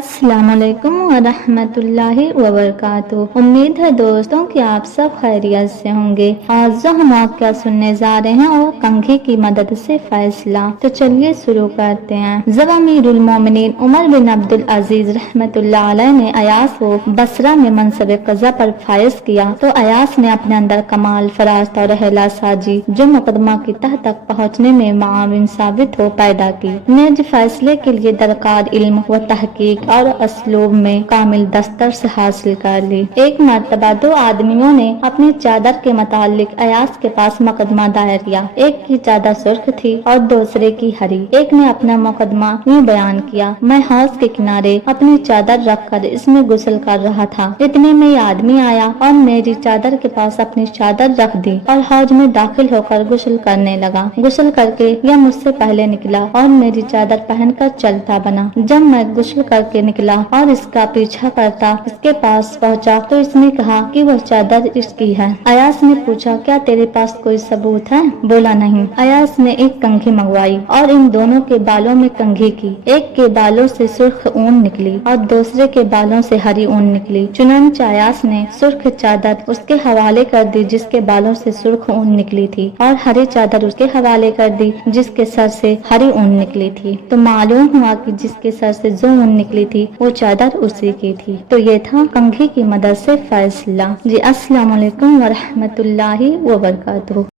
السلام علیکم ورحمۃ اللہ وبرکاتہ۔ امید ہے دوستوں کہ آپ سب خیریت سے ہوں گے۔ آج جو ہم واقعہ سننے جا رہے ہیں وہ کنگھی کی مدد سے فیصلہ۔ تو چلیے شروع کرتے ہیں۔ جب امیر المومنین عمر بن عبدالعزیز رحمۃ اللہ علیہ نے ایاس کو بصرہ میں منصب قضا پر فائز کیا تو ایاس نے اپنے اندر کمال فراست اور حیلہ سازی جو مقدمہ کی تہ تک پہنچنے میں معاون ثابت ہو پیدا کی۔ نیز فیصلے کے لیے درکار علم و تحقیق اور اسلوب میں کامل دسترس حاصل کر لی۔ ایک مرتبہ دو آدمیوں نے اپنی چادر کے متعلق ایاس کے پاس مقدمہ دائر کیا۔ ایک کی چادر سرخ تھی اور دوسرے کی ہری۔ ایک نے اپنا مقدمہ یوں بیان کیا: میں حوض کے کنارے اپنی چادر رکھ کر اس میں غسل کر رہا تھا، اتنے میں یہ آدمی آیا اور میری چادر کے پاس اپنی چادر رکھ دی اور حوض میں داخل ہو کر غسل کرنے لگا۔ غسل کر کے یہ مجھ سے پہلے نکلا اور میری چادر پہن کر چلتا بنا۔ جب میں غسل کر کے نکلا اور اس کا پیچھا کرتا اس کے پاس پہنچا تو اس نے کہا کہ وہ چادر اس کی ہے۔ ایاس نے پوچھا: کیا تیرے پاس کوئی ثبوت ہے؟ بولا: نہیں۔ ایاس نے ایک کنگھی منگوائی اور ان دونوں کے بالوں میں کنگھی کی۔ ایک کے بالوں سے سرخ اون نکلی اور دوسرے کے بالوں سے ہری اون نکلی۔ چنانچہ ایاس نے سرخ چادر اس کے حوالے کر دی جس کے بالوں سے سرخ اون نکلی تھی اور ہری چادر اس کے حوالے کر دی جس کے سر سے ہری اون نکلی تھی۔ تو معلوم ہوا کہ جس کے سر سے جو اون نکلی تھی وہ چادر اسی کی تھی۔ تو یہ تھا کنگھی کی مدد سے فیصلہ۔ جی السلام علیکم ورحمۃ اللہ وبرکاتہ۔